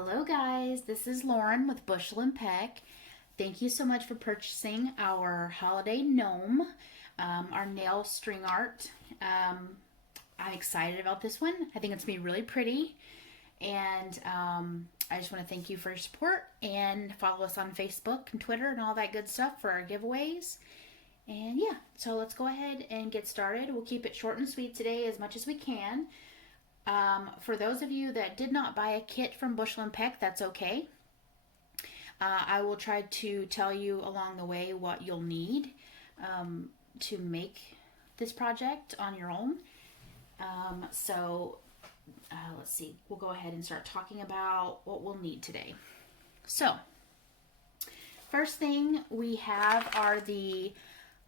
Hello guys, this is Lauren with Bushel and Peck. Thank you so much for purchasing our holiday gnome, our nail string art. I'm excited about this one. I think it's going to be really pretty. And I just want to thank you for your support and follow us on Facebook and Twitter and all that good stuff for our giveaways. And yeah, so let's go ahead and get started. We'll keep it short and sweet today as much as we can. For those of you that did not buy a kit from Bushel and Peck, that's okay. I will try to tell you along the way what you'll need to make this project on your own. Let's see. We'll go ahead and start talking about what we'll need today. So, first thing we have are the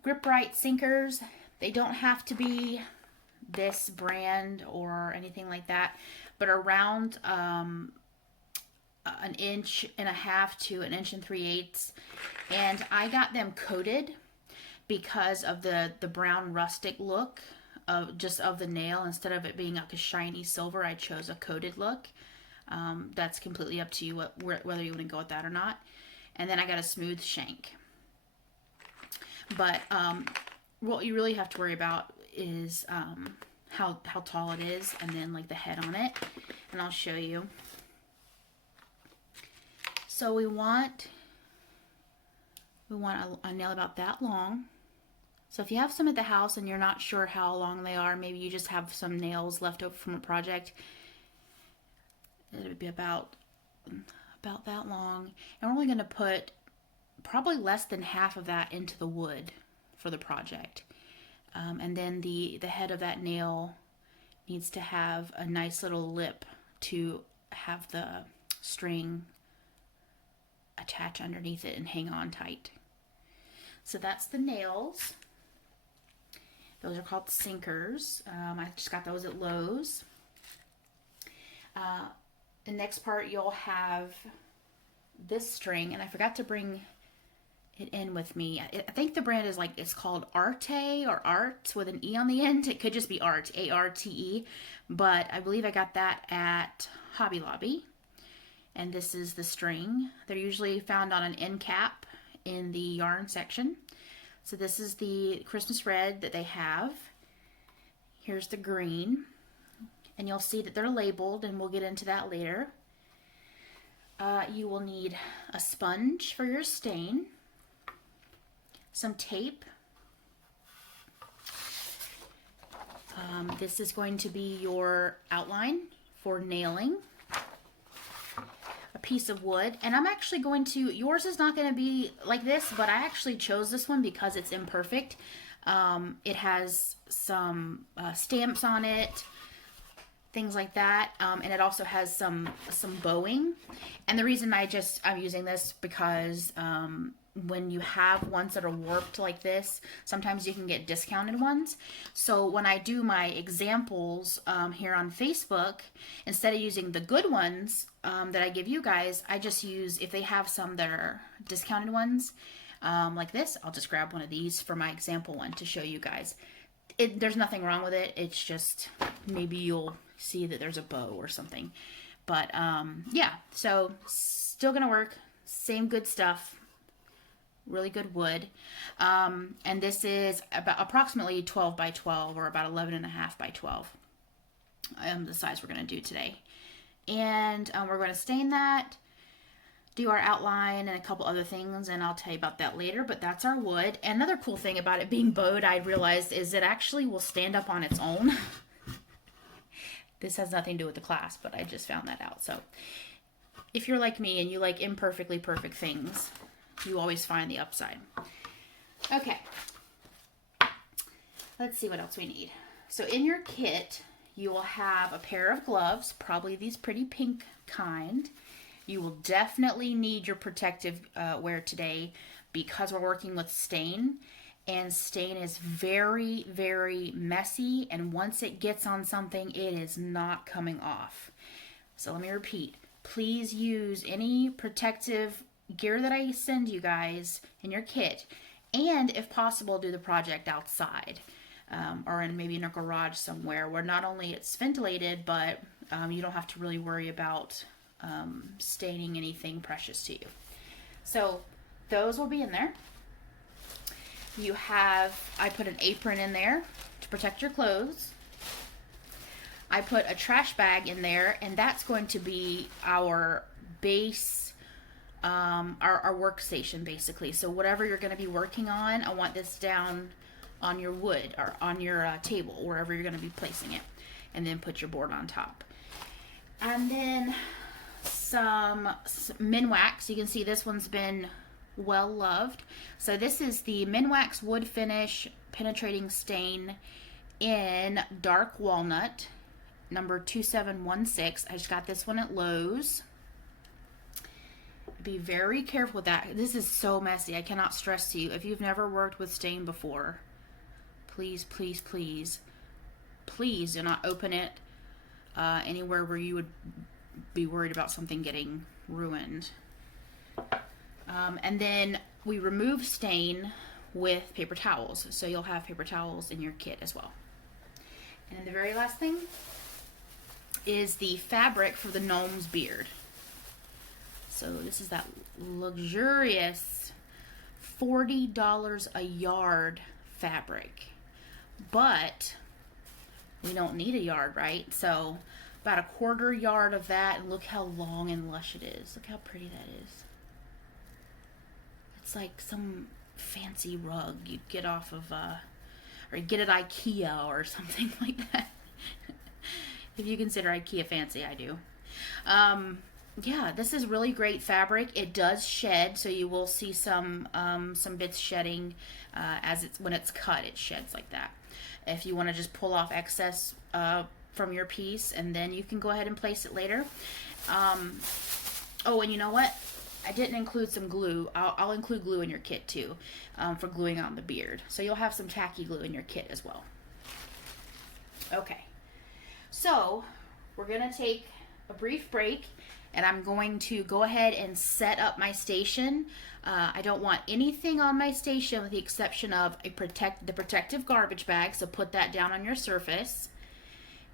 Grip Right sinkers. They don't have to be this brand or anything like that, but around an 1.5 inches to 1 3/8 inches. And I got them coated because of the brown rustic look of the nail. Instead of it being like a shiny silver, I chose a coated look. That's completely up to you whether you want to go with that or not. And then I got a smooth shank. But what you really have to worry about is how tall it is, and then like the head on it, and I'll show you. So we want a nail about that long. So if you have some at the house and you're not sure how long they are, maybe you just have some nails left over from a project, it would be about that long. And we're only going to put probably less than half of that into the wood for the project. And then the head of that nail needs to have a nice little lip to have the string attach underneath it and hang on tight. So that's the nails. Those are called sinkers. I just got those at Lowe's. The next part, you'll have this string, and I forgot to bring it in with me. I think the brand is it's called Arte or Art with an E on the end. It could just be Art, A-R-T-E, but I believe I got that at Hobby Lobby. And this is the string. They're usually found on an end cap in the yarn section. So this is the Christmas red that they have. Here's the green. And you'll see that they're labeled, and we'll get into that later. You will need a sponge for your stain, some tape. This is going to be your outline for nailing. A piece of wood, and I'm actually going to, yours is not going to be like this, but I actually chose this one because it's imperfect. It has some stamps on it, things like that, and it also has some bowing. And the reason I'm using this because when you have ones that are warped like this, sometimes you can get discounted ones. So when I do my examples here on Facebook, instead of using the good ones that I give you guys, I just use, if they have some that are discounted ones like this, I'll just grab one of these for my example one to show you guys. There's nothing wrong with it. It's just maybe you'll see that there's a bow or something. But yeah, so still gonna work. Same good stuff. Really good wood. And this is about approximately 12 by 12 or about 11.5 by 12. The size we're going to do today. And we're going to stain that, do our outline and a couple other things, and I'll tell you about that later, but that's our wood. And another cool thing about it being bowed, I realized, is it actually will stand up on its own. This has nothing to do with the class, but I just found that out. So if you're like me and you like imperfectly perfect things, you always find the upside. Okay. Let's see what else we need. So in your kit, you will have a pair of gloves, probably these pretty pink kind. You will definitely need your protective wear today because we're working with stain. And stain is very, very messy. And once it gets on something, it is not coming off. So let me repeat. Please use any protective gear that I send you guys in your kit, and if possible do the project outside or maybe in a garage somewhere where not only it's ventilated, but you don't have to really worry about staining anything precious to you. So those will be in there. You have, I put an apron in there to protect your clothes. I put a trash bag in there, and that's going to be our base, our workstation basically. So whatever you're going to be working on, I want this down on your wood or on your table, wherever you're going to be placing it, and then put your board on top. And then some Minwax. You can see this one's been well loved. So this is the Minwax Wood Finish Penetrating Stain in Dark Walnut, number 2716. I just got this one at Lowe's. Be very careful with that. This is so messy. I cannot stress to you, if you've never worked with stain before, please, please, please, please do not open it anywhere where you would be worried about something getting ruined. And then we remove stain with paper towels. So you'll have paper towels in your kit as well. And then the very last thing is the fabric for the gnome's beard. So this is that luxurious $40 a yard fabric. But we don't need a yard, right? So about a quarter yard of that, and look how long and lush it is. Look how pretty that is. It's like some fancy rug you'd get off of, or you get at IKEA or something like that. If you consider IKEA fancy, I do. Yeah, this is really great fabric. It does shed, so you will see some bits shedding when it's cut. It sheds like that. If you want to just pull off excess from your piece, and then you can go ahead and place it later. Oh, and you know what? I didn't include some glue. I'll include glue in your kit too, for gluing on the beard. So you'll have some tacky glue in your kit as well. Okay, so we're gonna take a brief break, and I'm going to go ahead and set up my station. I don't want anything on my station with the exception of the protective garbage bag, so put that down on your surface.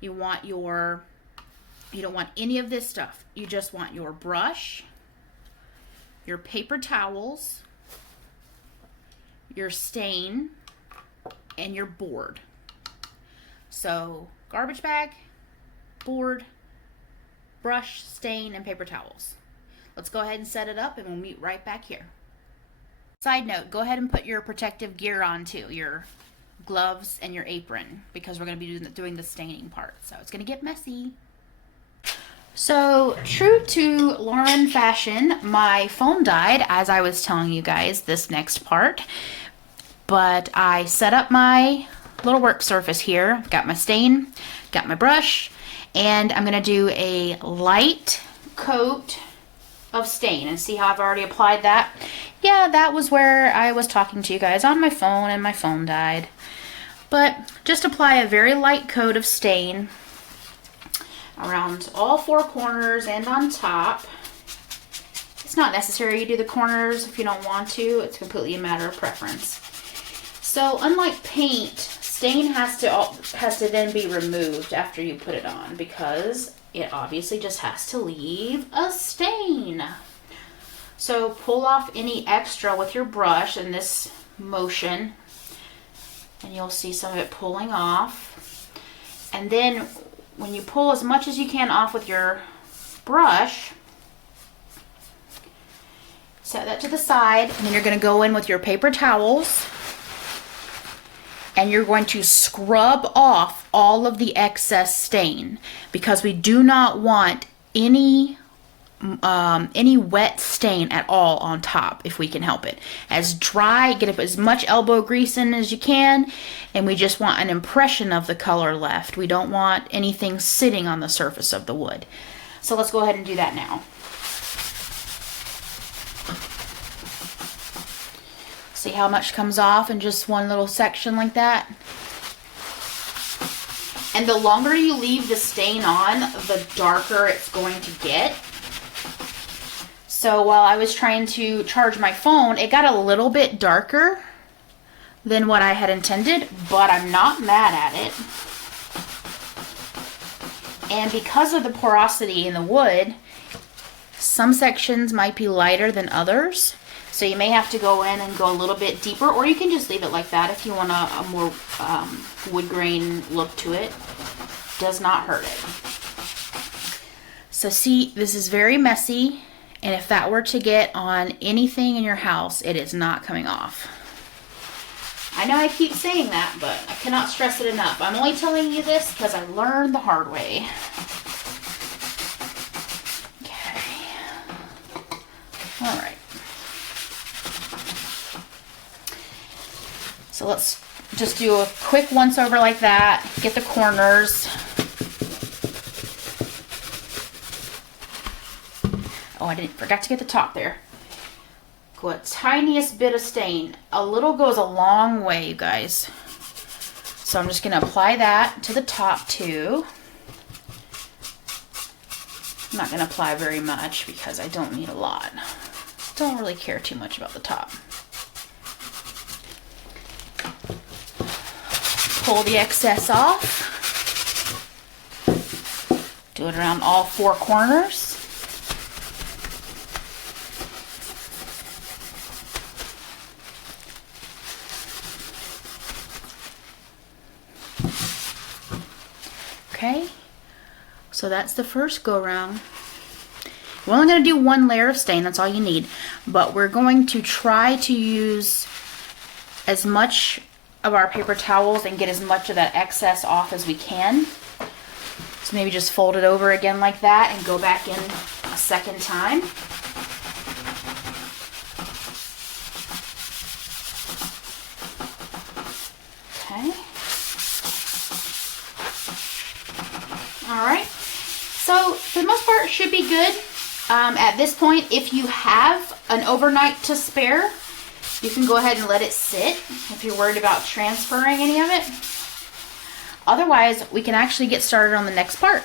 You don't want any of this stuff. You just want your brush, your paper towels, your stain, and your board. So garbage bag, board, brush, stain, and paper towels. Let's go ahead and set it up, and we'll meet right back here. Side note, go ahead and put your protective gear on too, your gloves and your apron, because we're going to be doing the staining part, so it's going to get messy. So, true to Lauren fashion, my phone died as I was telling you guys this next part, but I set up my little work surface here. Got my stain, got my brush, and I'm going to do a light coat of stain, and see how I've already applied that. Yeah, that was where I was talking to you guys on my phone, and my phone died. But just apply a very light coat of stain around all four corners and on top. It's not necessary you do the corners if you don't want to. It's completely a matter of preference. So unlike paint, stain has to then be removed after you put it on, because it obviously just has to leave a stain. So pull off any extra with your brush in this motion, and you'll see some of it pulling off. And then when you pull as much as you can off with your brush, set that to the side, and then you're going to go in with your paper towels, and you're going to scrub off all of the excess stain, because we do not want any wet stain at all on top if we can help it. As dry, get as much elbow grease in as you can, and we just want an impression of the color left. We don't want anything sitting on the surface of the wood. So let's go ahead and do that now. See how much comes off in just one little section like that? And the longer you leave the stain on, the darker it's going to get. So while I was trying to charge my phone, it got a little bit darker than what I had intended, but I'm not mad at it. And because of the porosity in the wood, Some sections might be lighter than others, so you may have to go in and go a little bit deeper, or you can just leave it like that if you want a more wood grain look to it. Does not hurt it. So see, this is very messy, and if that were to get on anything in your house, it is not coming off. I know I keep saying that, but I cannot stress it enough. I'm only telling you this because I learned the hard way. Okay. All right. So let's just do a quick once over like that. Get the corners. Oh, I forgot to get the top there. Go a tiniest bit of stain. A little goes a long way, you guys. So I'm just going to apply that to the top too. I'm not going to apply very much because I don't need a lot. Don't really care too much about the top. Pull the excess off. Do it around all four corners. Okay, so that's the first go around. We're only going to do one layer of stain, that's all you need. But we're going to try to use as much of our paper towels and get as much of that excess off as we can. So maybe just fold it over again like that and go back in a second time. Okay. Alright, so for the most part it should be good. At this point, if you have an overnight to spare, you can go ahead and let it sit if you're worried about transferring any of it. Otherwise, we can actually get started on the next part.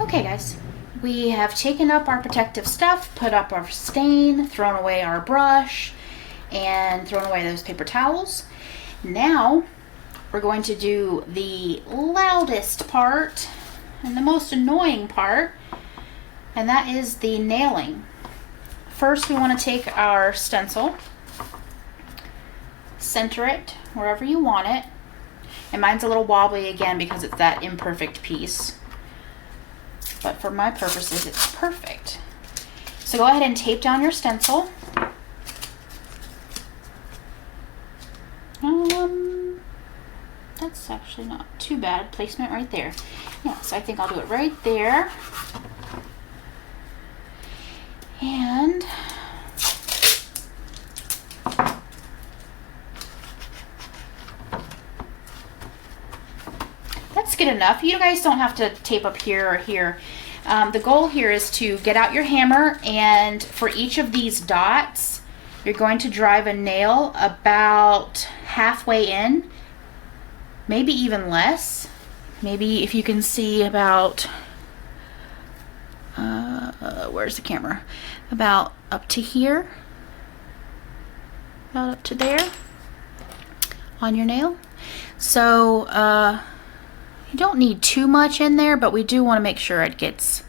Okay guys, we have taken up our protective stuff, put up our stain, thrown away our brush, and thrown away those paper towels. Now, we're going to do the loudest part and the most annoying part, and that is the nailing. First, we want to take our stencil, center it wherever you want it, and mine's a little wobbly again because it's that imperfect piece, but for my purposes it's perfect. So go ahead and tape down your stencil. That's actually not too bad placement right there. Yeah, so I think I'll do it right there. And that's good enough. You guys don't have to tape up here or here. The goal here is to get out your hammer, and for each of these dots, you're going to drive a nail about halfway in, maybe even less. Maybe if you can see about, where's the camera? About up to here, about up to there on your nail. So you don't need too much in there, but we do want to make sure it gets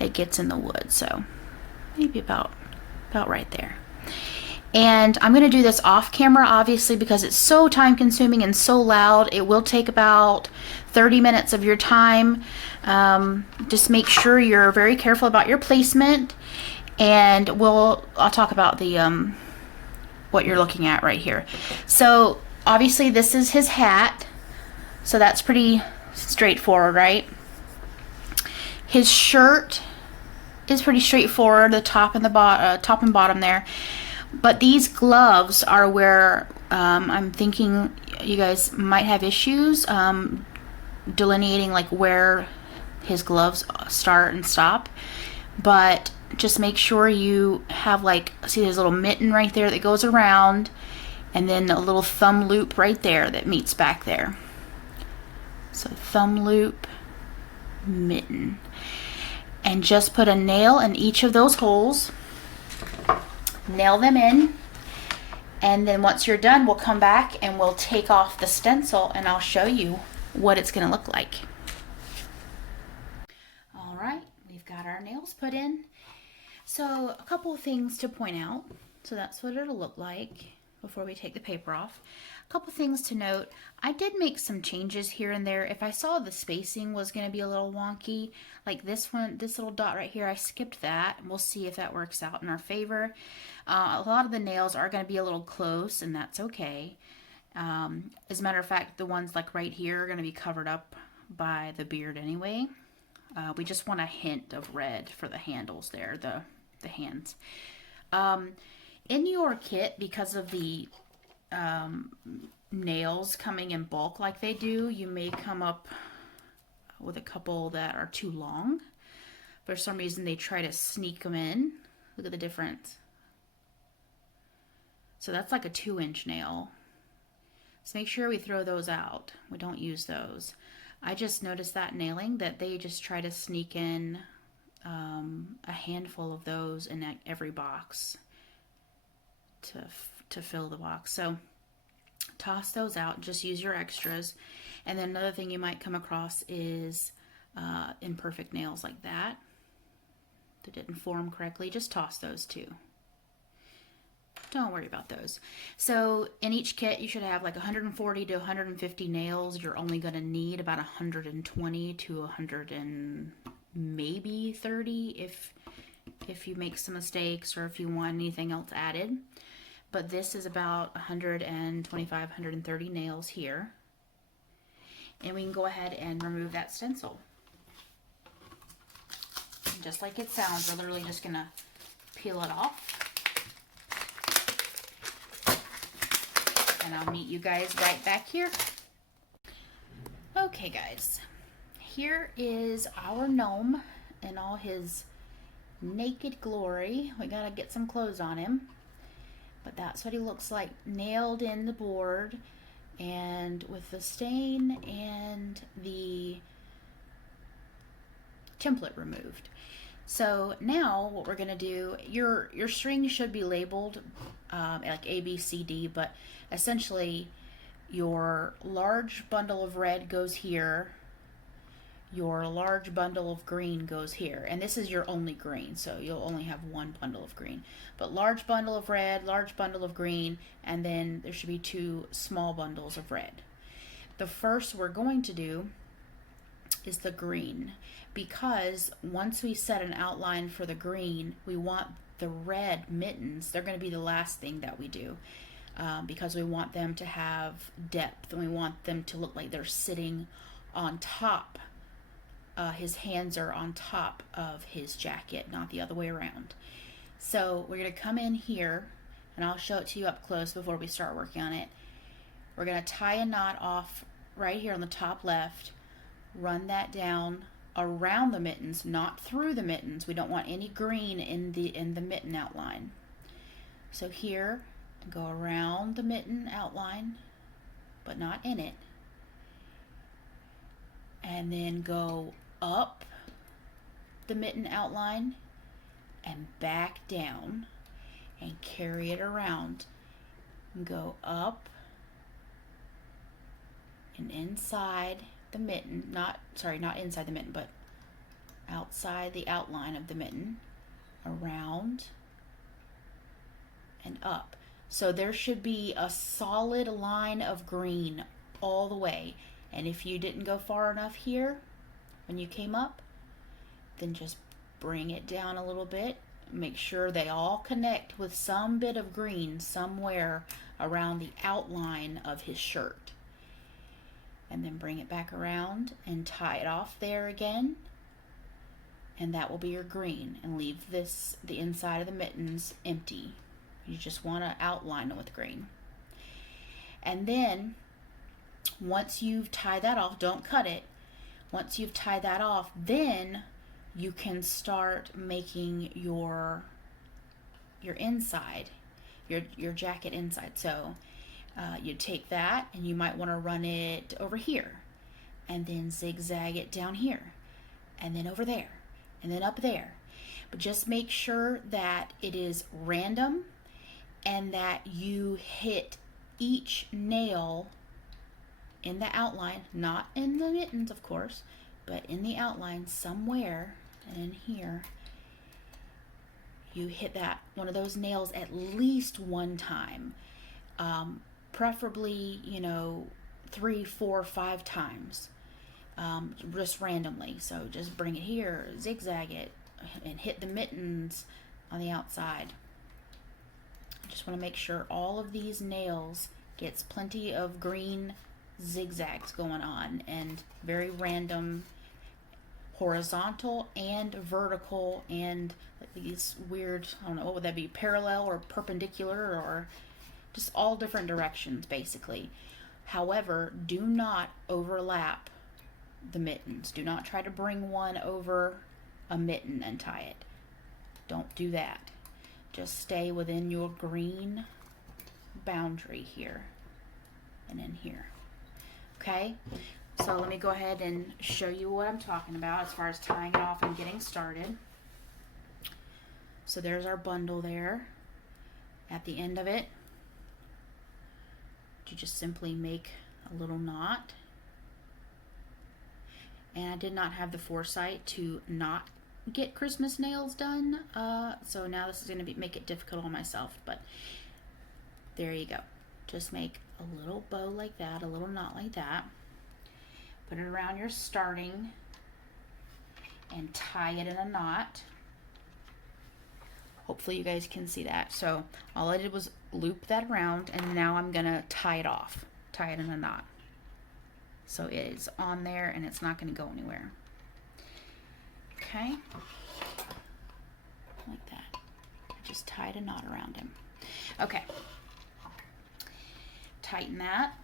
in the wood. So maybe about right there. And I'm going to do this off camera, obviously, because it's so time consuming and so loud. It will take about 30 minutes of your time. Just make sure you're very careful about your placement, and I'll talk about the what you're looking at right here. So obviously this is his hat, so that's pretty straightforward, right? His shirt is pretty straightforward, the top and the top and bottom there. But these gloves are where I'm thinking you guys might have issues delineating like where his gloves start and stop. But just make sure you have, like, see there's a little mitten right there that goes around, and then a little thumb loop right there that meets back there. So thumb loop, mitten. And just put a nail in each of those holes. Nail them in, and then once you're done, we'll come back and we'll take off the stencil and I'll show you what it's going to look like. All right, we've got our nails put in. So a couple of things to point out. So that's what it'll look like before we take the paper off. A couple things to note. I did make some changes here and there. If I saw the spacing was going to be a little wonky, like this one, this little dot right here, I skipped that. We'll see if that works out in our favor. A lot of the nails are going to be a little close, and that's okay. As a matter of fact, the ones like right here are going to be covered up by the beard anyway. We just want a hint of red for the handles there, the hands. In your kit, because of the nails coming in bulk like they do, you may come up with a couple that are too long. For some reason, they try to sneak them in. Look at the difference. So that's like a 2-inch nail. So make sure we throw those out. We don't use those. I just noticed that nailing, that they just try to sneak in a handful of those in every box to fill the box. So toss those out, just use your extras. And then another thing you might come across is imperfect nails like that didn't form correctly. Just toss those too. Don't worry about those. So in each kit, you should have like 140 to 150 nails. You're only going to need about 120 to 100 and maybe 30 if you make some mistakes or if you want anything else added. But this is about 125, 130 nails here. And we can go ahead and remove that stencil. Just like it sounds, we're literally just going to peel it off. And I'll meet you guys right back here. Okay guys, here is our gnome in all his naked glory. We gotta get some clothes on him, but that's what he looks like, nailed in the board and with the stain and the template removed. So now what we're gonna do, your string should be labeled like A, B, C, D, but essentially your large bundle of red goes here, your large bundle of green goes here, and this is your only green, so you'll only have one bundle of green. But large bundle of red, large bundle of green, and then there should be 2 small bundles of red. The first we're going to do is the green, because once we set an outline for the green, we want the red mittens, they're going to be the last thing that we do, because we want them to have depth and we want them to look like they're sitting on top. His hands are on top of his jacket, not the other way around. So we're going to come in here, and I'll show it to you up close before we start working on it. We're going to tie a knot off right here on the top left, run that down around the mittens, not through the mittens. We don't want any green in the mitten outline. So here, go around the mitten outline, but not in it. And then go up the mitten outline and back down and carry it around. And go up and inside the mitten, not inside the mitten, but outside the outline of the mitten, around and up. So there should be a solid line of green all the way. And if you didn't go far enough here when you came up, then just bring it down a little bit. Make sure they all connect with some bit of green somewhere around the outline of his shirt. And then bring it back around and tie it off there again. And that will be your green. And leave the inside of the mittens empty. You just want to outline it with green. And then once you've tied that off, don't cut it. Once you've tied that off, then you can start making your inside, your jacket inside. So you take that and you might want to run it over here and then zigzag it down here and then over there and then up there. But just make sure that it is random and that you hit each nail in the outline, not in the mittens of course, but in the outline somewhere and in here, you hit that one of those nails at least one time. Preferably, you know, 3, 4, 5 times, just randomly. So just bring it here, zigzag it, and hit the mittens on the outside. Just want to make sure all of these nails gets plenty of green zigzags going on, and very random horizontal and vertical, and these weird, I don't know, what would that be, parallel or perpendicular, or just all different directions basically. However, do not overlap the mittens. Do not try to bring one over a mitten and tie it. Don't do that. Just stay within your green boundary here and in here. Okay, so let me go ahead and show you what I'm talking about as far as tying it off and getting started. So there's our bundle there. At the end of it, you just simply make a little knot. And I did not have the foresight to not get Christmas nails done, so now this is going to make it difficult on myself, but there you go. Just make a little bow like that, a little knot like that, put it around your starting and tie it in a knot. Hopefully you guys can see that. So all I did was loop that around, and now I'm gonna tie it off, tie it in a knot, so it is on there and it's not going to go anywhere. Okay, like that. I just tied a knot around him. Okay, tighten that.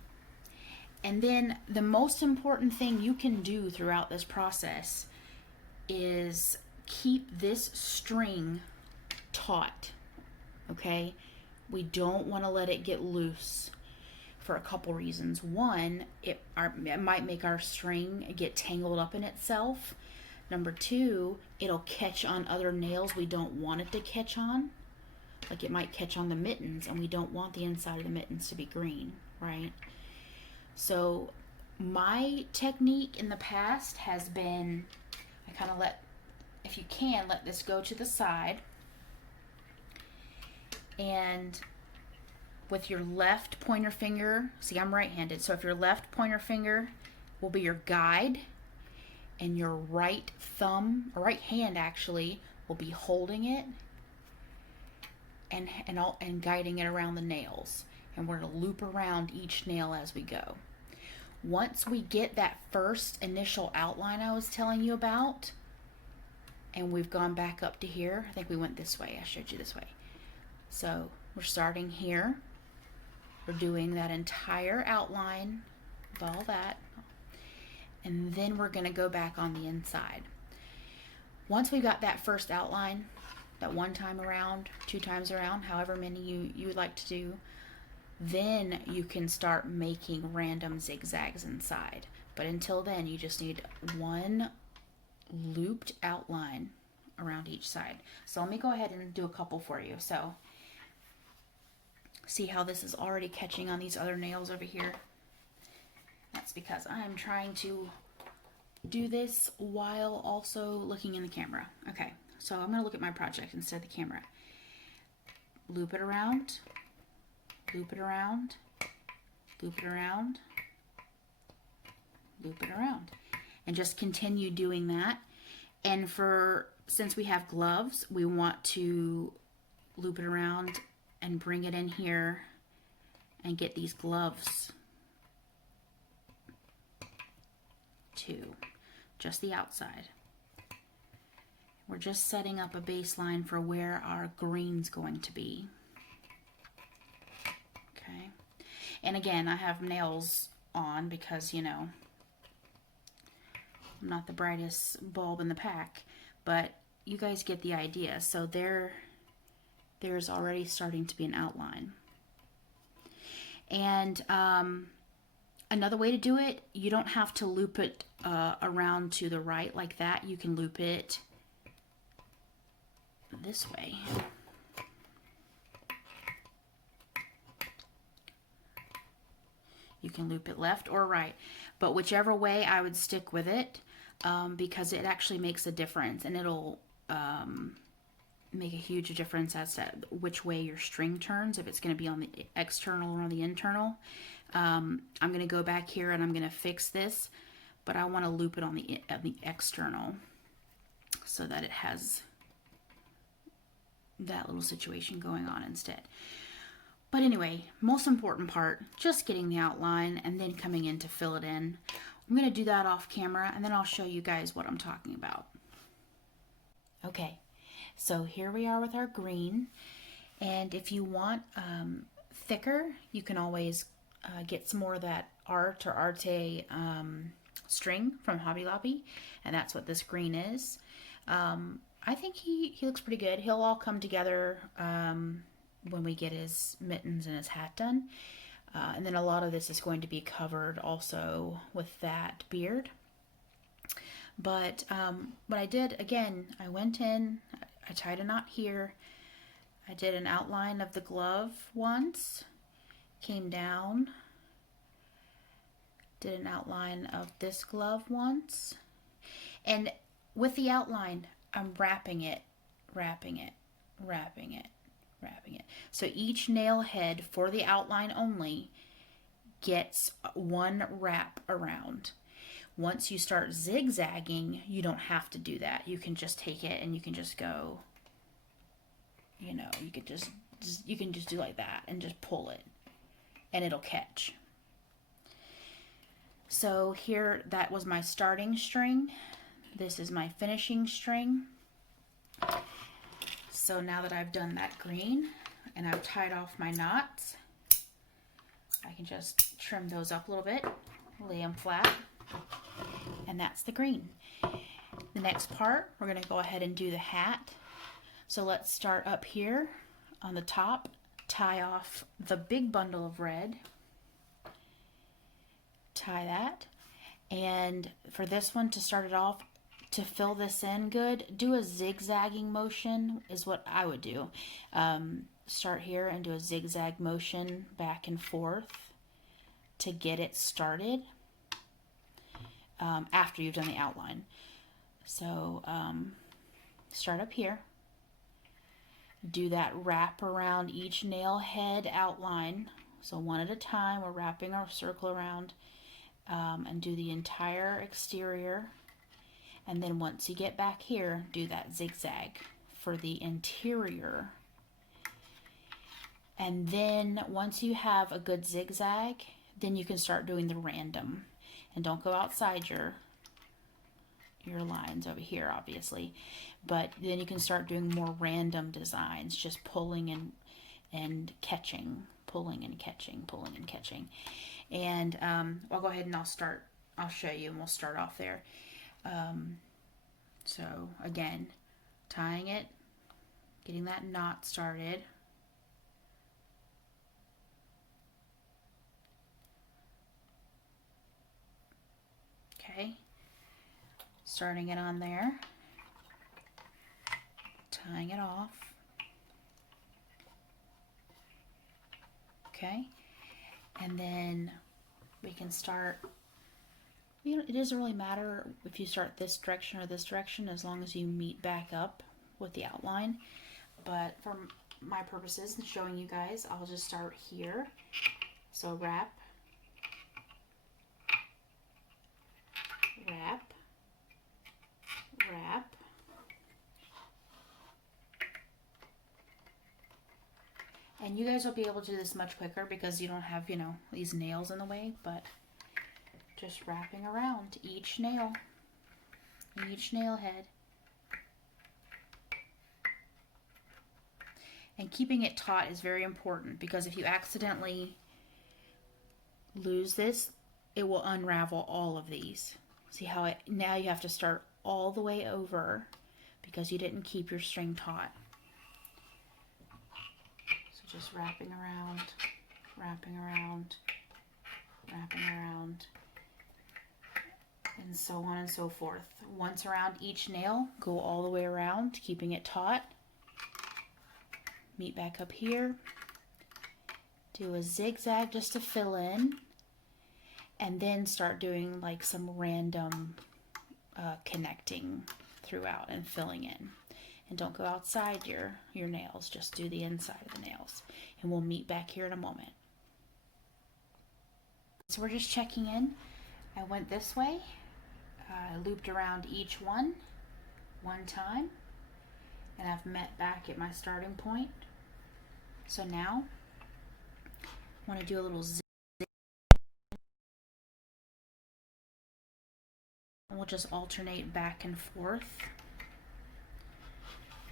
And then the most important thing you can do throughout this process is keep this string taut. Okay, we don't want to let it get loose for a couple reasons. One, it might make our string get tangled up in itself. Number two, it'll catch on other nails we don't want it to catch on. Like it might catch on the mittens, and we don't want the inside of the mittens to be green, right? So my technique in the past has been, I kind of if you can, let this go to the side, and with your left pointer finger, see, I'm right-handed, so if your left pointer finger will be your guide, and your right thumb, or right hand actually, will be holding it and guiding it around the nails. And we're going to loop around each nail as we go. Once we get that first initial outline I was telling you about, and we've gone back up to here, I think we went this way, I showed you this way. So we're starting here. We're doing that entire outline of all that. And then we're going to go back on the inside. Once we got that first outline, that one time around, 2 times around, however many you would like to do, then you can start making random zigzags inside. But until then, you just need one looped outline around each side. So let me go ahead and do a couple for you. So see how this is already catching on these other nails over here? That's because I'm trying to do this while also looking in the camera. Okay, so I'm going to look at my project instead of the camera. Loop it around, loop it around, loop it around, loop it around. And just continue doing that. And since we have gloves, we want to loop it around and bring it in here and get these gloves too, just the outside. We're just setting up a baseline for where our green's going to be. Okay, and again, I have nails on because, you know, I'm not the brightest bulb in the pack, but you guys get the idea. So there's already starting to be an outline. And another way to do it, you don't have to loop it around to the right like that. You can loop it this way. You can loop it left or right, but whichever way I would stick with it. because it actually makes a difference, and it'll make a huge difference as to which way your string turns, if it's going to be on the external or on the internal. I'm going to go back here and I'm going to fix this, but I want to loop it on the external so that it has that little situation going on instead. But anyway, most important part, just getting the outline and then coming in to fill it in. I'm going to do that off camera, and then I'll show you guys what I'm talking about. Okay, so here we are with our green, and if you want thicker, you can always get some more of that art or arte string from Hobby Lobby, and that's what this green is. I think he looks pretty good. He'll all come together when we get his mittens and his hat done. And then a lot of this is going to be covered also with that beard. But what I did, again, I went in, I tied a knot here, I did an outline of the glove once, came down, did an outline of this glove once, and with the outline, I'm wrapping it. So each nail head for the outline only gets one wrap around. Once you start zigzagging, you don't have to do that. You can just take it and you can just go, you know, you can just do like that and just pull it and it'll catch. So here, that was my starting string. This is my finishing string. So now that I've done that green and I've tied off my knots, I can just trim those up a little bit, lay them flat, and that's the green. The next part, we're going to go ahead and do the hat. So let's start up here on the top, tie off the big bundle of red, tie that, and for this one, to start it off, to fill this in good, do a zigzagging motion is what I would do. Start here and do a zigzag motion back and forth to get it started after you've done the outline. So start up here, do that wrap around each nail head outline. So one at a time, we're wrapping our circle around, and do the entire exterior. And then once you get back here, do that zigzag for the interior. And then once you have a good zigzag, then you can start doing the random. And don't go outside your lines over here, obviously. But then you can start doing more random designs, just pulling and catching, pulling and catching, pulling and catching. And I'll go ahead and I'll show you, and we'll start off there. So again, tying it, getting that knot started. Okay, starting it on there, tying it off. Okay, and then we can start. It doesn't really matter if you start this direction or this direction, as long as you meet back up with the outline. But for my purposes and showing you guys, I'll just start here. So wrap, wrap, wrap, and you guys will be able to do this much quicker because you don't have, you know, these nails in the way, but just wrapping around each nail head. And keeping it taut is very important, because if you accidentally lose this, it will unravel all of these. See how now you have to start all the way over because you didn't keep your string taut. So just wrapping around, wrapping around, wrapping around, and so on and so forth. Once around each nail, go all the way around, keeping it taut. Meet back up here. Do a zigzag just to fill in, and then start doing like some random connecting throughout and filling in. And don't go outside your nails, just do the inside of the nails. And we'll meet back here in a moment. So we're just checking in. I went this way, looped around each one time, and I've met back at my starting point. So now I want to do a little zig. We'll just alternate back and forth,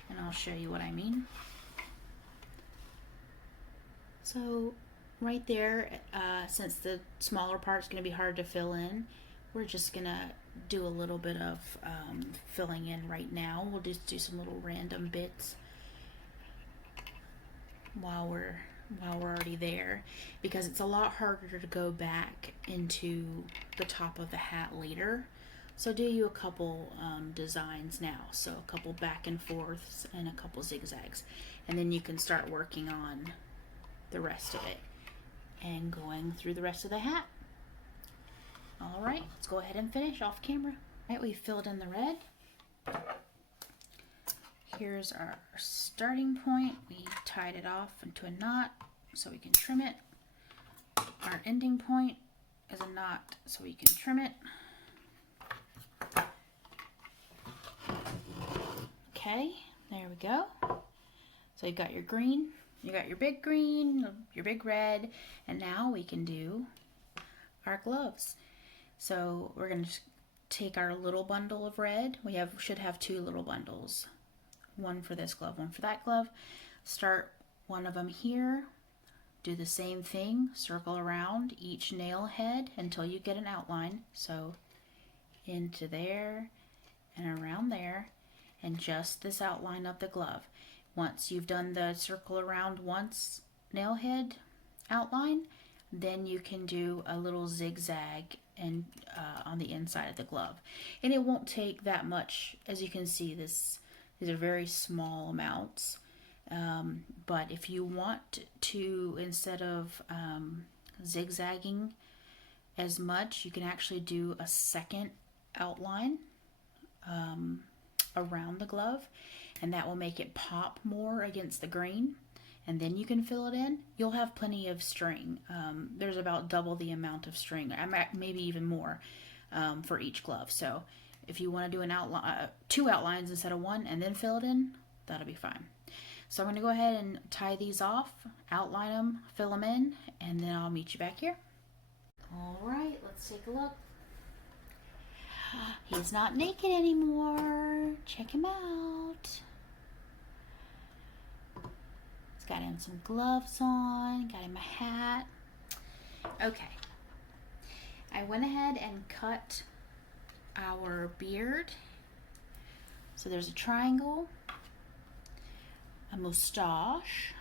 and I'll show you what I mean. So right there, since the smaller part's going to be hard to fill in, we're just going to do a little bit of filling in right now. We'll just do some little random bits while we're already there, because it's a lot harder to go back into the top of the hat later. So do you a couple designs now, so a couple back and forths and a couple zigzags, and then you can start working on the rest of it and going through the rest of the hat. All right, let's go ahead and finish off camera. All right, we filled in the red. Here's our starting point. We tied it off into a knot so we can trim it. Our ending point is a knot so we can trim it. Okay, there we go. So you've got your green, you got your big green, your big red, and now we can do our gloves. So we're going to take our little bundle of red. We should have two little bundles. One for this glove, one for that glove. Start one of them here. Do the same thing, circle around each nail head until you get an outline. So into there and around there, and just this outline of the glove. Once you've done the circle around once nail head outline, then you can do a little zigzag and on the inside of the glove. And it won't take that much. As you can see, these are very small amounts. But if you want to, instead of zigzagging as much, you can actually do a second outline around the glove, and that will make it pop more against the green, and then you can fill it in. You'll have plenty of string. There's about double the amount of string, maybe even more, for each glove. So if you want to do an outline, two outlines instead of one, and then fill it in, that'll be fine. So I'm going to go ahead and tie these off, outline them, fill them in, and then I'll meet you back here. All right, let's take a look. He's not naked anymore. Check him out. He's got him some gloves on, got him a hat. Okay. I went ahead and cut our beard. So there's a triangle, a mustache,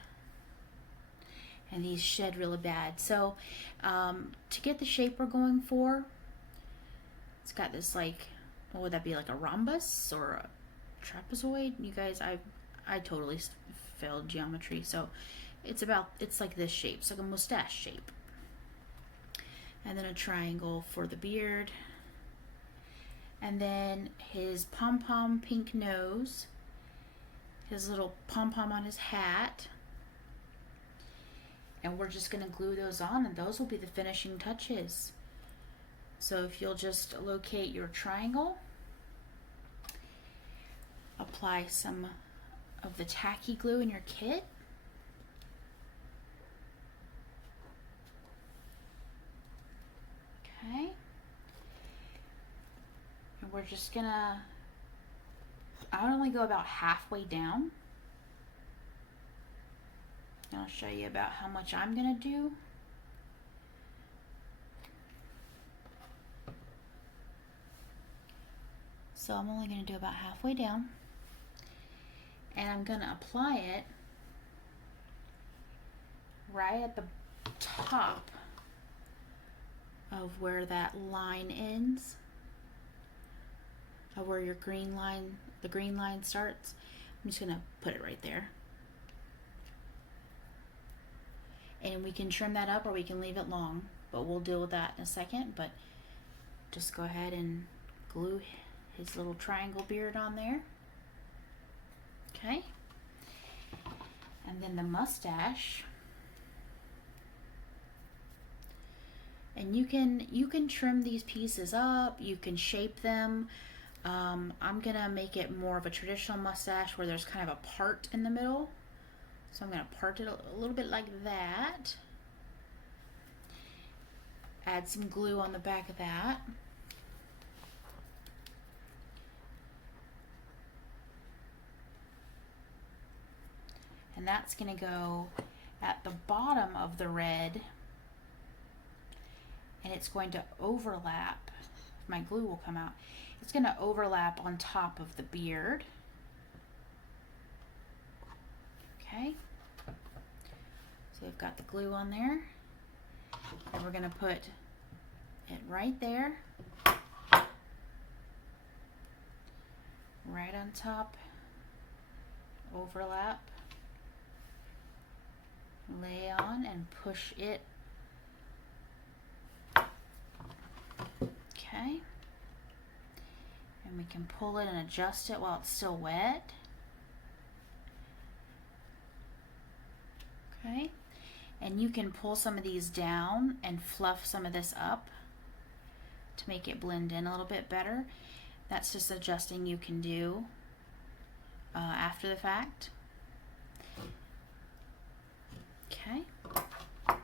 and these shed really bad. So to get the shape we're going for, it's got this, like, what would that be, like a rhombus or a trapezoid? You guys, I totally failed geometry, so it's like this shape. It's like a mustache shape. And then a triangle for the beard. And then his pom-pom pink nose, his little pom-pom on his hat. And we're just gonna glue those on, and those will be the finishing touches. So if you'll just locate your triangle, apply some of the tacky glue in your kit. Okay. And we're just gonna, I would only go about halfway down. And I'll show you about how much I'm gonna do. So I'm only going to do about halfway down, and I'm going to apply it right at the top of where that line ends, of where your green line, the green line starts. I'm just going to put it right there. And we can trim that up or we can leave it long, but we'll deal with that in a second. But just go ahead and glue his little triangle beard on there. Okay. And then the mustache. And you can trim these pieces up, you can shape them. I'm gonna make it more of a traditional mustache where there's kind of a part in the middle. So I'm gonna part it a little bit like that. Add some glue on the back of that. And that's gonna go at the bottom of the red. And it's going to overlap. My glue will come out. It's going to overlap on top of the beard. Okay. So we've got the glue on there. And we're going to put it right there. Right on top. Overlap. Lay on and push it. Okay, and we can pull it and adjust it while it's still wet. Okay, and you can pull some of these down and fluff some of this up to make it blend in a little bit better. That's just adjusting you can do after the fact. Okay, and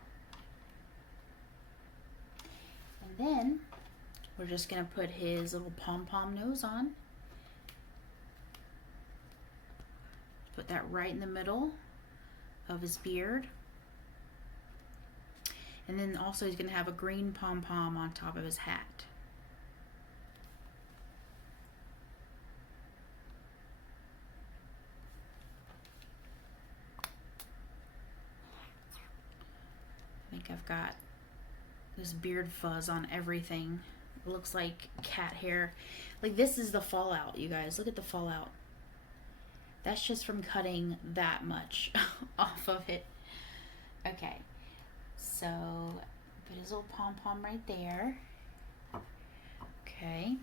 then we're just going to put his little pom-pom nose on. Put that right in the middle of his beard. And then also he's going to have a green pom-pom on top of his hat. I think I've got this beard fuzz on everything. It looks like cat hair. Like, this is the fallout, you guys. Look at the fallout. That's just from cutting that much off of it. Okay, so put his little pom-pom right there. Okay,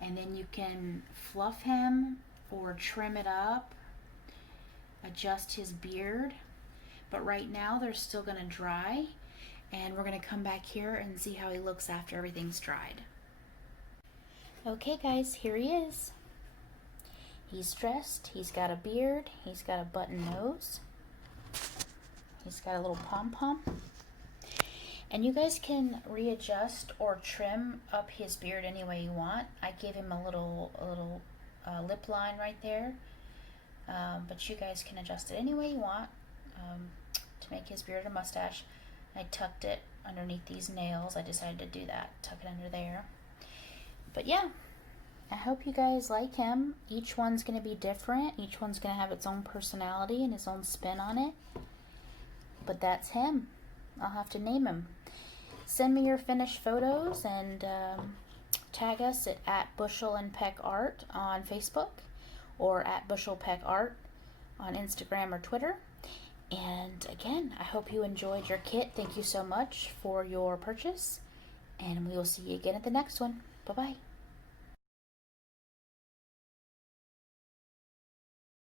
and then you can fluff him or trim it up, adjust his beard, but right now they're still gonna dry, and we're gonna come back here and see how he looks after everything's dried. Okay guys, here he is. He's dressed, he's got a beard, he's got a button nose, he's got a little pom-pom. And you guys can readjust or trim up his beard any way you want. I gave him a little lip line right there, but you guys can adjust it any way you want to make his beard a mustache. I tucked it underneath these nails. I decided to do that, tuck it under there. But yeah, I hope you guys like him. Each one's going to be different. Each one's going to have its own personality and his own spin on it. But that's him. I'll have to name him. Send me your finished photos and tag us at Bushel and Peck Art on Facebook or at Bushel Peck Art on Instagram or Twitter. And again, I hope you enjoyed your kit. Thank you so much for your purchase, and we will see you again at the next one. Bye-bye.